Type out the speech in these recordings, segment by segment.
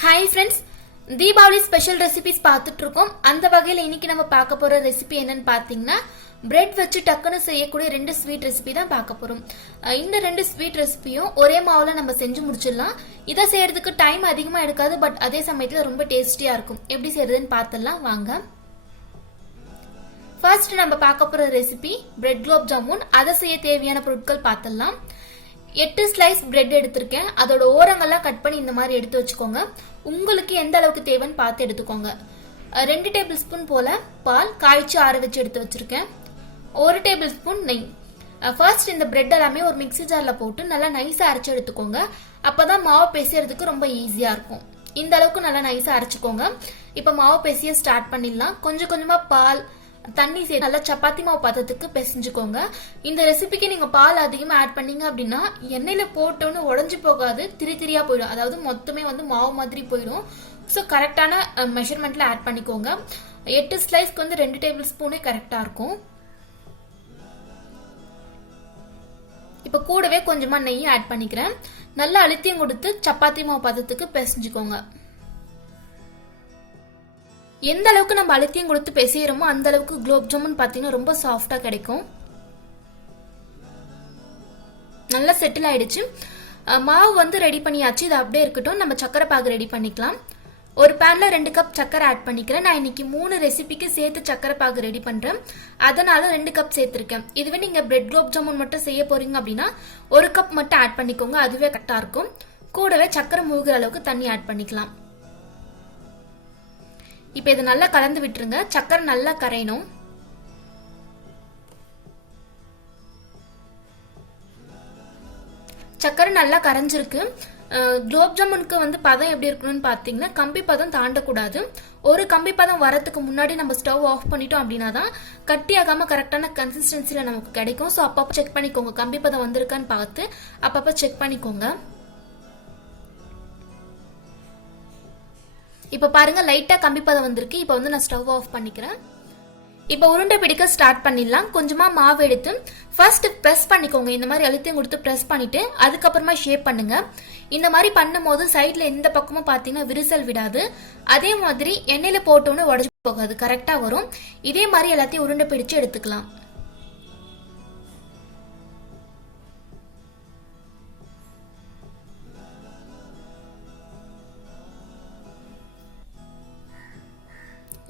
Hi friends, Deepavali special recipes பார்த்துட்டு இருக்கோம். அந்த வகையில இன்னைக்கு நம்ம பார்க்க போற ரெசிபி என்னன்னு பாத்தீங்கன்னா பிரெட் வச்சு டக்குன்னு செய்யக்கூடிய ரெண்டு ஸ்வீட் ரெசிபி தான் பார்க்க போறோம். இந்த ரெண்டு ஸ்வீட் ரெசிபியும் ஒரே மாவுல நம்ம செஞ்சு முடிச்சிடலாம். இதை செய்யறதுக்கு டைம் அதிகமா எடுக்காது, பட் அதே சமயத்துல ரொம்ப டேஸ்டியா இருக்கும். எப்படி செய்யறதுன்னு பார்த்தலாம் வாங்க. ஃபர்ஸ்ட் நம்ம பார்க்க போற ரெசிபி பிரெட் குலாப் ஜாமுன். அதை செய்ய தேவையான பொருட்கள் பார்த்தலாம். 8 ஸ்லைஸ் பிரெட் எடுத்திருக்கேன். அதோட ஓரங்கள்லாம் கட் பண்ணி இந்த மாதிரி எடுத்து வச்சுக்கோங்க. உங்களுக்கு எந்த அளவுக்கு தேவைன்னு பார்த்து எடுத்துக்கோங்க. 2 டேபிள் ஸ்பூன் போல பால் காய்ச்சி ஆற வச்சு எடுத்து வச்சிருக்கேன். 1 டேபிள் ஸ்பூன் நெய். ஃபர்ஸ்ட் இந்த பிரெட் எல்லாமே ஒரு மிக்ஸி ஜார்ல போட்டு நல்லா நைஸா அரைச்சு எடுத்துக்கோங்க. அப்பதான் மாவு பேசுறதுக்கு ரொம்ப ஈஸியா இருக்கும். இந்த அளவுக்கு நல்லா நைஸா அரைச்சுக்கோங்க. இப்ப மாவு பேசிய ஸ்டார்ட் பண்ணிடலாம். கொஞ்சம் கொஞ்சமா பால் தண்ணி சேர்த்து நல்லா சப்பாத்தி மாவு பதத்துக்கு பிசைஞ்சுக்கோங்க. இந்த ரெசிபிக்கு நீங்க பால் அதிகமா ஆட் பண்ணீங்க அப்படின்னா எண்ணெயில போட்டோன்னு உடஞ்சி போகாது, திரியா போயிடும். அதாவது மொத்தமே மாவு மாதிரி போயிடும். ஸோ கரெக்டான மெஷர்மெண்ட்ல ஆட் பண்ணிக்கோங்க. 8 ஸ்லைஸ்க்கு 2 டேபிள் ஸ்பூனே கரெக்டா இருக்கும். இப்ப கூடவே கொஞ்சமா நெய் ஆட் பண்ணிக்கிறேன். நல்லா அழுத்தியும் கொடுத்து சப்பாத்தி மாவு பதத்துக்கு பிசைஞ்சுக்கோங்க. எந்த அளவுக்கு நம்ம அழுத்தியும் கொடுத்து பிசைகிறோமோ அந்த அளவுக்கு குலாப் ஜாமுன் பாத்தீங்கன்னா ரொம்ப சாஃப்டா கிடைக்கும். நல்லா செட்டில் ஆயிடுச்சு. மாவு ரெடி பண்ணியாச்சு. இது அப்படியே இருக்கட்டும். நம்ம சக்கரை பாகு ரெடி பண்ணிக்கலாம். ஒரு பேன்ல 2 கப் சக்கரை ஆட் பண்ணிக்கிறேன். நான் இன்னைக்கு 3 ரெசிபிக்கு சேர்த்து சக்கரை பாகு ரெடி பண்றேன். அதனால 2 கப் சேர்த்திருக்கேன். இதுவே நீங்க பிரெட் குலாப் ஜாமுன் மட்டும் செய்ய போறீங்க அப்படின்னா 1 கப் மட்டும் ஆட் பண்ணிக்கோங்க. அதுவே கரெக்டா இருக்கும். கூடவே சக்கரை மூழ்கிற அளவுக்கு தண்ணி ஆட் பண்ணிக்கலாம். இப்ப இது நல்லா கலந்து விட்டுருங்க. சக்கரை நல்லா கரையணும். சக்கரை நல்லா கரைஞ்சிருக்கு. குலாப் ஜாமுனுக்கு பதம் எப்படி இருக்கணும்னு பாத்தீங்கன்னா கம்பி பதம் தாண்டக்கூடாது. ஒரு கம்பி பதம் வரதுக்கு முன்னாடி நம்ம ஸ்டவ் ஆஃப் பண்ணிட்டோம் அப்படின்னா தான் கட்டியாகாம கரெக்டான கன்சிஸ்டன்சில நமக்கு கிடைக்கும். ஸோ அப்பப்போ செக் பண்ணிக்கோங்க. கம்பி பதம் வந்திருக்கான்னு பார்த்து அப்பப்போ செக் பண்ணிக்கோங்க. இப்ப பாருங்க லைட்டா கம்பி பதம் வந்திருக்கு. இப்ப நான் ஸ்டவ் ஆஃப் பண்ணிக்கிறேன். இப்ப உருண்டை பிடிக்க ஸ்டார்ட் பண்ணிடலாம். கொஞ்சமா மாவு எடுத்து ஃபர்ஸ்ட் பிரஸ் பண்ணிக்கோங்க. இந்த மாதிரி அழுத்தியும் கொடுத்து பிரஸ் பண்ணிட்டு அதுக்கப்புறமா ஷேப் பண்ணுங்க. இந்த மாதிரி பண்ணும் போது சைட்ல எந்த பக்கமும் பாத்தீங்கன்னா விரிசல் விடாது. அதே மாதிரி எண்ணெயில போட்டோன்னு உடஞ்சு போகாது, கரெக்டா வரும். இதே மாதிரி எல்லாத்தையும் உருண்டை பிடிச்சு எடுத்துக்கலாம்.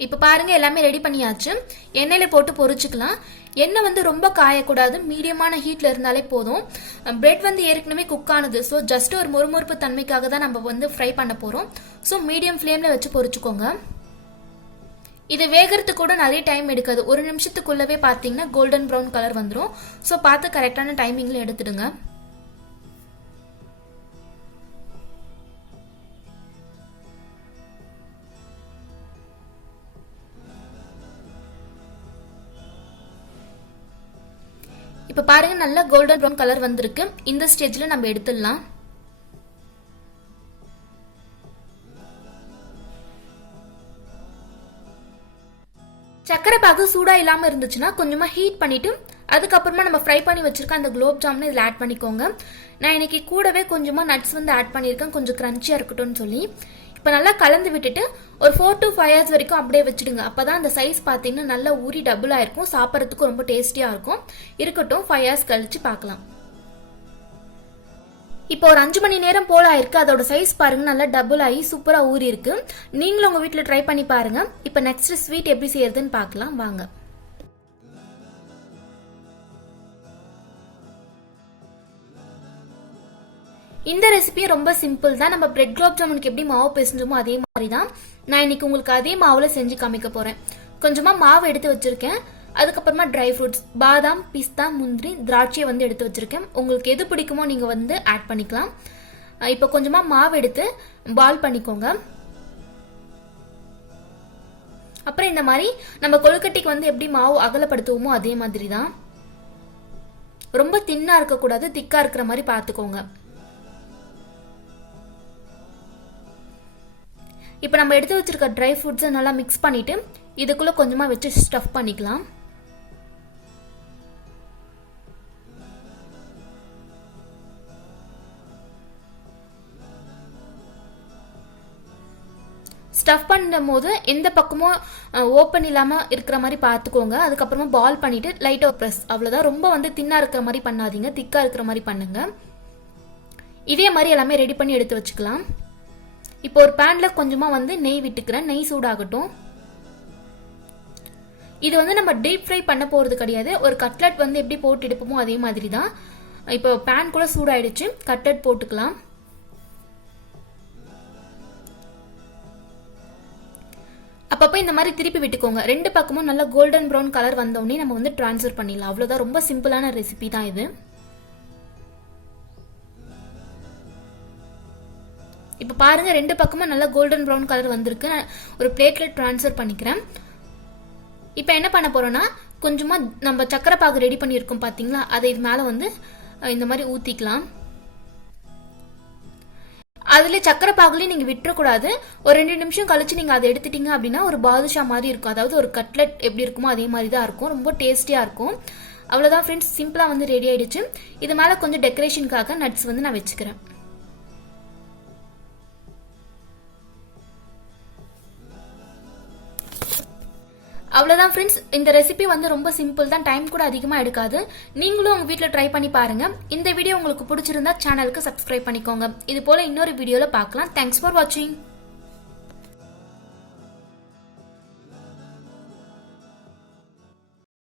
இப்ப பாருங்க எல்லாமே ரெடி பண்ணியாச்சு. எண்ணெயில போட்டு பொரிச்சுக்கலாம். எண்ணெய் ரொம்ப காயக்கூடாது, மீடியமான ஹீட்ல இருந்தாலே போதும். பிரெட் ஏற்கனவே குக் ஆனது. ஸோ ஜஸ்ட் ஒரு மொறுமொறுப்பு தன்மைக்காக தான் நம்ம ஃப்ரை பண்ண போறோம். ஸோ மீடியம் ஃப்ளேம்ல வச்சு பொரிச்சுக்கோங்க. இது வேகிறதுக்கு கூட நிறைய டைம் எடுக்காது. 1 நிமிஷத்துக்குள்ளவே பாத்தீங்கன்னா கோல்டன் ப்ரௌன் கலர் வந்துடும். ஸோ பார்த்து கரெக்டான டைமிங்ல எடுத்துடுங்க. இப்ப பாருங்க நல்லா கோல்டன் ப்ரௌன் கலர் வந்திருக்கு. இந்த ஸ்டேஜ்ல நம்ம எடுத்துடலாம். சக்கரை பாகு சூடா இல்லாம இருந்துச்சுன்னா கொஞ்சமா ஹீட் பண்ணிட்டு அதுக்கப்புறமா நம்ம ஃப்ரை பண்ணி வச்சிருக்க அந்த குலாப் ஜாமுன் இதுல ஆட் பண்ணிக்கோங்க. நான் இன்னைக்கு கூடவே கொஞ்சமா நட்ஸ் ஆட் பண்ணிருக்கேன், கொஞ்சம் கிரன்ச்சியா இருக்கட்டும்னு சொல்லி. இப்ப நல்லா கலந்து விட்டுட்டு ஒரு 4 to 5 hours வரைக்கும் அப்படியே வச்சிடுங்க. அப்பதான் அந்த சைஸ் பாத்தீங்கன்னா நல்லா ஊறி டபுள் ஆயிருக்கும். சாப்பிடறதுக்கு ரொம்ப டேஸ்டியா இருக்கும். இருக்கட்டும், 5 hours கழிச்சு பார்க்கலாம். இப்போ ஒரு 5 மணி நேரம் போல ஆயிருக்கு. அதோட சைஸ் பாருங்க நல்லா டபுள் ஆகி சூப்பரா ஊறி இருக்கு. நீங்களும் உங்க வீட்டுல ட்ரை பண்ணி பாருங்க. இப்ப நெக்ஸ்ட் ஸ்வீட் எப்படி செய்யறதுன்னு பார்க்கலாம் வாங்க. இந்த ரெசிபி ரொம்ப சிம்பிள் தான். நம்ம பிரெட் குலாப் ஜாமுனுக்கு எப்படி மாவு பிசைஞ்சோமோ அதே மாதிரி தான். நான் இன்னைக்கு உங்களுக்கு அதே மாவுல செஞ்சு காமிக்க போறேன். கொஞ்சமா மாவு எடுத்து வச்சிருக்கேன். அதுக்கப்புறமா ட்ரை ஃப்ரூட்ஸ் பாதாம், பிஸ்தா, முந்திரி, திராட்சையை எடுத்து வச்சிருக்கேன். உங்களுக்கு எது பிடிக்குமோ நீங்க ஆட் பண்ணிக்கலாம். இப்போ கொஞ்சமா மாவு எடுத்து பால் பண்ணிக்கோங்க. அப்புறம் இந்த மாதிரி நம்ம கொழுக்கட்டைக்கு எப்படி மாவு அகலப்படுத்துவோமோ அதே மாதிரி தான். ரொம்ப தின்னா இருக்கக்கூடாது, திக்கா இருக்கிற மாதிரி பார்த்துக்கோங்க. இப்ப நம்ம எடுத்து வச்சிருக்க ட்ரை ஃப்ரூட்ஸ் நல்லா மிக்ஸ் பண்ணிட்டு இதுக்குள்ள கொஞ்சமா வச்சு ஸ்டஃப் பண்ணிக்கலாம். ஸ்டஃப் பண்ணும்போது எந்த பக்கமும் ஓப்பன் இல்லாமல் இருக்கிற மாதிரி பார்த்துக்கோங்க. அதுக்கப்புறமா பால் பண்ணிவிட்டு லைட்டாக ப்ரெஸ், அவ்வளோதான். ரொம்ப வந்து தின்னாக இருக்கிற மாதிரி பண்ணாதீங்க, திக்காக இருக்கிற மாதிரி பண்ணுங்க. இதே மாதிரி எல்லாமே ரெடி பண்ணி எடுத்து வச்சுக்கலாம். இப்போ ஒரு பேனில் கொஞ்சமாக வந்து நெய் விட்டுக்கிறேன். நெய் சூடாகட்டும். இது வந்து நம்ம டீப் ஃப்ரை பண்ண போகிறது கிடையாது. ஒரு கட்லெட் வந்து எப்படி போட்டு எடுப்போமோ அதே மாதிரி தான். இப்போ பேன் கூட சூடாயிடுச்சு. கட்லெட் போட்டுக்கலாம். அப்பப்போ இந்த மாதிரி திருப்பி விட்டுக்கோங்க. ரெண்டு பக்கமும் நல்லா கோல்டன் ப்ரௌன் கலர் வந்தோடனே நம்ம வந்து ட்ரான்ஸ்ஃபர் பண்ணிடலாம். அவ்வளோதான். ரொம்ப சிம்பிளான ரெசிபி தான் இது. இப்போ பாருங்க, ரெண்டு பக்கமும் நல்லா கோல்டன் ப்ரௌன் கலர் வந்திருக்கு. நான் ஒரு பிளேட்ல ட்ரான்ஸ்ஃபர் பண்ணிக்கிறேன். இப்போ என்ன பண்ண போறோம்னா, கொஞ்சமாக நம்ம சக்கரை பாகு ரெடி பண்ணியிருக்கோம் பார்த்தீங்களா, அதை இது மேலே வந்து இந்த மாதிரி ஊற்றிக்கலாம். அதில் சக்கரை பாகுலேயும் நீங்கள் விட்டுறக்கூடாது. ஒரு 2 நிமிஷம் கழிச்சு நீங்கள் அதை எடுத்துட்டீங்க அப்படின்னா ஒரு பாதுஷா மாதிரி இருக்கும். அதாவது ஒரு கட்லெட் எப்படி இருக்குமோ அதே மாதிரி தான் இருக்கும். ரொம்ப டேஸ்டியாக இருக்கும். அவ்வளோதான் ஃப்ரெண்ட்ஸ், சிம்பிளாக வந்து ரெடி ஆயிடுச்சு. இது மேலே கொஞ்சம் டெக்கரேஷனுக்காக நட்ஸ் வந்து நான் வச்சுக்கிறேன். அவ்வளோதான் ஃப்ரெண்ட்ஸ், இந்த ரெசிபி வந்து ரொம்ப சிம்பிள் தான், டைம் கூட அதிகமாக எடுக்காது. நீங்களும் உங்கள் வீட்டில் ட்ரை பண்ணி பாருங்கள். இந்த வீடியோ உங்களுக்கு பிடிச்சிருந்தா சேனலுக்கு சப்ஸ்கிரைப் பண்ணிக்கோங்க. இது போல் இன்னொரு வீடியோவில் பார்க்கலாம். தேங்க்ஸ் ஃபார் வாட்சிங்.